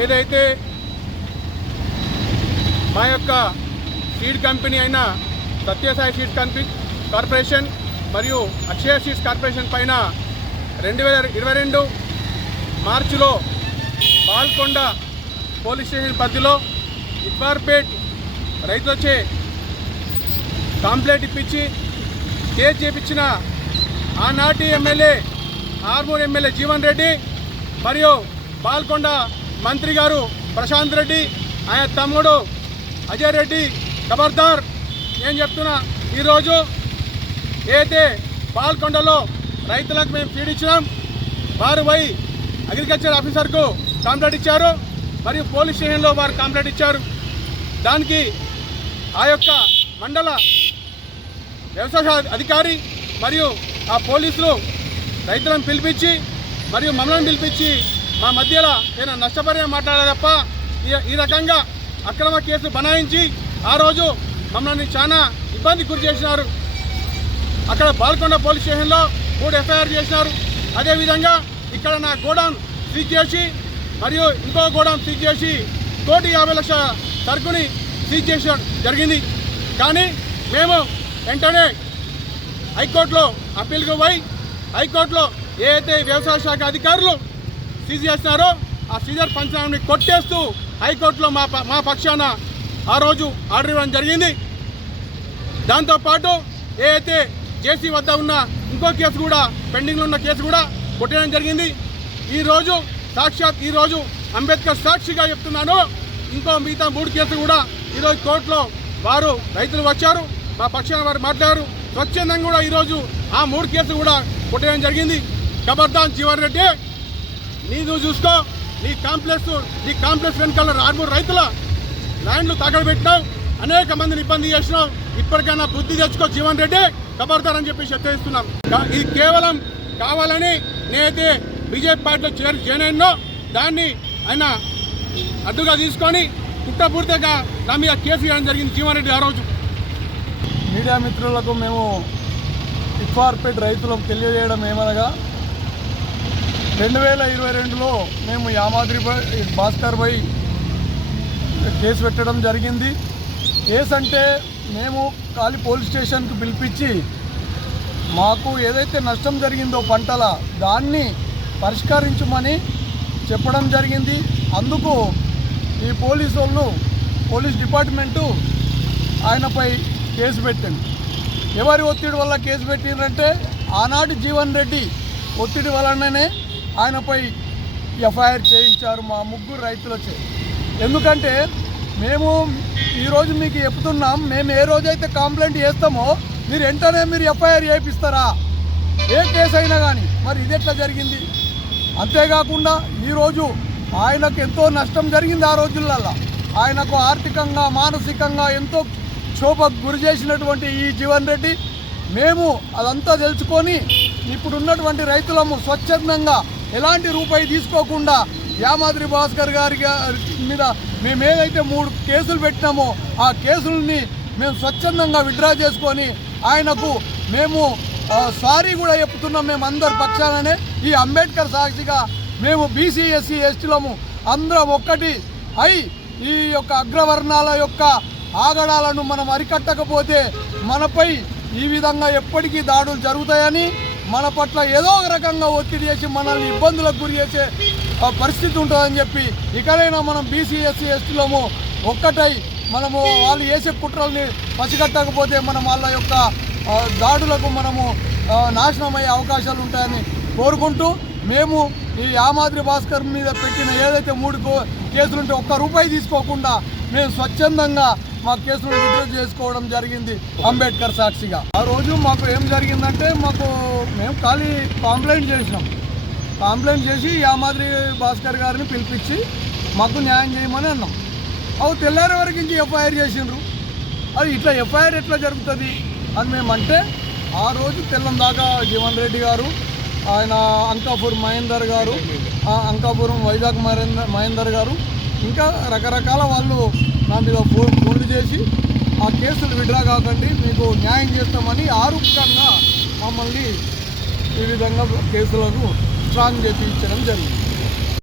ఏదైతే మా యొక్క సీడ్ కంపెనీ అయిన సత్యసాయి సీడ్ కంపెనీ కార్పొరేషన్ మరియు అక్షయ సీడ్స్ కార్పొరేషన్ పైన రెండు వేల ఇరవై రెండు మార్చిలో పాల్కొండ పోలీస్ స్టేషన్ పరిధిలో ఇక్బార్పేట్ రైతులచే కాంప్లైంట్ ఇప్పించి కేసు చేపించిన ఆనాటి ఎమ్మెల్యే ఆర్మూర్ ఎమ్మెల్యే జీవన్ రెడ్డి మరియు పాల్కొండ మంత్రి గారు ప్రశాంత్ రెడ్డి ఆయన తమ్ముడు అజయ్ రెడ్డి ఖబర్దార్ నేను చెప్తున్నా ఈరోజు ఏదైతే పాల్కొండలో రైతులకు మేము ఫీడ్ ఇచ్చినాం వారు పోయి అగ్రికల్చర్ ఆఫీసర్కు కంప్లైంట్ ఇచ్చారు మరియు పోలీస్ స్టేషన్లో వారు కంప్లైంట్ ఇచ్చారు. దానికి ఆ యొక్క మండల వ్యవసాయ అధికారి మరియు ఆ పోలీసులు రైతులను పిలిపించి మరియు మమ్మల్ని పిలిపించి మా మధ్యలో నేను నష్టపరిగా మాట్లాడాలి తప్ప ఈ- ఈ రకంగా అక్రమ కేసు బనాయించి ఆ రోజు మమ్మల్ని చాలా ఇబ్బంది గురి చేసినారు. అక్కడ బాల్కొండ పోలీస్ స్టేషన్లో మూడు ఎఫ్ఐఆర్ చేసినారు. అదేవిధంగా ఇక్కడ నా గోడౌన్ సీజ్ చేసి మరియు ఇంకో గోడౌన్ సీజ్ చేసి కోటి యాభై లక్షల సరుకుని సీజ్ చేసిన. జరిగింది. కానీ మేము వెంటనే హైకోర్టులో అప్పీల్కి పోయి హైకోర్టులో ఏదైతే వ్యవసాయ శాఖ అధికారులు సీజ్ చేసినారో ఆ సీజర్ పంచనామాని కొట్టేస్తూ హైకోర్టులో మా ప- మా పక్షాన ఆ రోజు ఆర్డర్ ఇవ్వడం జరిగింది. దాంతోపాటు ఏదైతే జేసీ వద్ద ఉన్న ఇంకో కేసు కూడా పెండింగ్లో ఉన్న కేసు కూడా కొట్టడం జరిగింది. ఈరోజు సాక్షాత్ ఈరోజు అంబేద్కర్ సాక్షిగా చెప్తున్నాను. ఇంకో మిగతా మూడు కేసులు కూడా ఈరోజు కోర్టులో వారు రైతులు వచ్చారు మా పక్షాన వారు మాట్లాడారు. స్వచ్ఛందంగా కూడా ఈరోజు ఆ మూడు కేసులు కూడా కొట్టడం జరిగింది. ఖబర్దాన్ జీవన్ రెడ్డి నీ నువ్వు చూసుకో. నీ కాంప్లెక్స్ నీ కాంప్లెక్స్ వెనకాల ఆర్మూరు రైతుల ల్యాండ్లు తగలబెట్టినావు అనేక మందిని ఇబ్బంది చేసినావు. ఇప్పటికైనా బుద్ధి తెచ్చుకో జీవన్ రెడ్డి. కబర్దారని చెప్పి హెచ్చరిస్తున్నాం. ఇది కేవలం కావాలని నేనైతే బీజేపీ పార్టీలో చేరి చేయనో దాన్ని ఆయన అడ్డుగా తీసుకొని పుట్టపూర్తిగా నా మీద కేసు వేయడం జరిగింది జీవన్ రెడ్డి ఆ రోజు. మీడియా మిత్రులకు మేము ఇఫార్పేట్ రైతులకు తెలియజేయడం ఏమనగా రెండు వేల ఇరవై రెండులో మేము యామాద్రి భాస్కర్ బై కేసు పెట్టడం జరిగింది. కేసు అంటే మేము కాలి పోలీస్ స్టేషన్కి పిలిపించి మాకు ఏదైతే నష్టం జరిగిందో పంటల దాన్ని పరిష్కరించమని చెప్పడం జరిగింది. అందుకు ఈ పోలీసు వాళ్ళు పోలీస్ డిపార్ట్మెంటు ఆయనపై కేసు పెట్టింది. ఎవరి ఒత్తిడి వల్ల కేసు పెట్టిందంటే ఆనాటి జీవన్ రెడ్డి ఒత్తిడి వలననే ఆయనపై ఎఫ్ఐఆర్ చేయించారు మా ముగ్గురు రైతులచే. ఎందుకంటే మేము ఈరోజు మీకు చెప్తున్నాం మేము ఏ రోజైతే కంప్లైంట్ చేస్తామో మీరు వెంటనే మీరు ఎఫ్ఐఆర్ చేయిస్తారా ఏ కేసు అయినా కానీ. మరి ఇది ఎట్లా జరిగింది? అంతేకాకుండా ఈరోజు ఆయనకు ఎంతో నష్టం జరిగింది ఆ రోజులలో ఆయనకు ఆర్థికంగా మానసికంగా ఎంతో క్షోభకు గురి చేసినటువంటి ఈ జీవన్ రెడ్డి మేము అదంతా తెలుసుకొని ఇప్పుడున్నటువంటి రైతులము స్వచ్ఛందంగా ఎలాంటి రూపాయి తీసుకోకుండా యామాద్రి భాస్కర్ గారి గారి మీద మేము ఏదైతే మూడు కేసులు పెట్టినామో ఆ కేసుల్ని మేము స్వచ్ఛందంగా విత్డ్రా చేసుకొని ఆయనకు మేము సారీ కూడా చెప్తున్నాం మేము అందరి పక్షాలనే. ఈ అంబేద్కర్ సాక్షిగా మేము బీసీ ఎస్సీ ఎస్టీలము అందరం ఒక్కటి అయి ఈ యొక్క అగ్రవర్ణాల యొక్క ఆగడాలను మనం అరికట్టకపోతే మనపై ఈ విధంగా ఎప్పటికీ దాడులు జరుగుతాయని మన పట్ల ఏదో ఒక రకంగా ఒత్తిడి చేసి మనల్ని ఇబ్బందులకు గురి చేసే పరిస్థితి ఉంటుందని చెప్పి ఇకనైనా మనం బీసీ ఎస్సీ ఎస్టీలము ఒక్కటై మనము వాళ్ళు వేసే కుట్రల్ని పసిగట్టకపోతే మనం వాళ్ళ యొక్క దాడులకు మనము నాశనమయ్యే నాశనం అయ్యే అవకాశాలు ఉంటాయని కోరుకుంటూ మేము ఈ యామాద్రి భాస్కర్ మీద పెట్టిన ఏదైతే మూడు కో- కేసులుంటే ఒక్క రూపాయి తీసుకోకుండా మేము స్వచ్ఛందంగా మా కేసును విత్డ్రా చేసుకోవడం జరిగింది అంబేద్కర్ సాక్షిగా. ఆ రోజు మాకు ఏం జరిగిందంటే మాకు మేము ఖాళీ కాంప్లైంట్ చేసినాం. కాంప్లైంట్ చేసి యామాద్రి భాస్కర్ గారిని పిలిపించి మాకు న్యాయం చేయమని అన్నాం. అవి తెల్లారి వరకు ఇంక ఎఫ్ఐఆర్ చేసిండ్రు. అది ఇట్లా ఎఫ్ఐఆర్ ఎట్లా జరుగుతుంది అని మేమంటే ఆ రోజు తెల్లం దాకా జీవన్ రెడ్డి గారు ఆయన అంకాపూర్ మహేందర్ గారు ఆ అంకాపురం వైజాగ్ మహేందర్ మహేందర్ గారు ఇంకా రకరకాల వాళ్ళు నా మీద ఫోన్ చేసి ఆ కేసులు విడ్రా కాకండి మీకు న్యాయం చేస్తామని ఆరూపకంగా మమ్మల్ని ఈ విధంగా కేసులను స్ట్రాంగ్ చేసి ఇచ్చడం జరిగింది.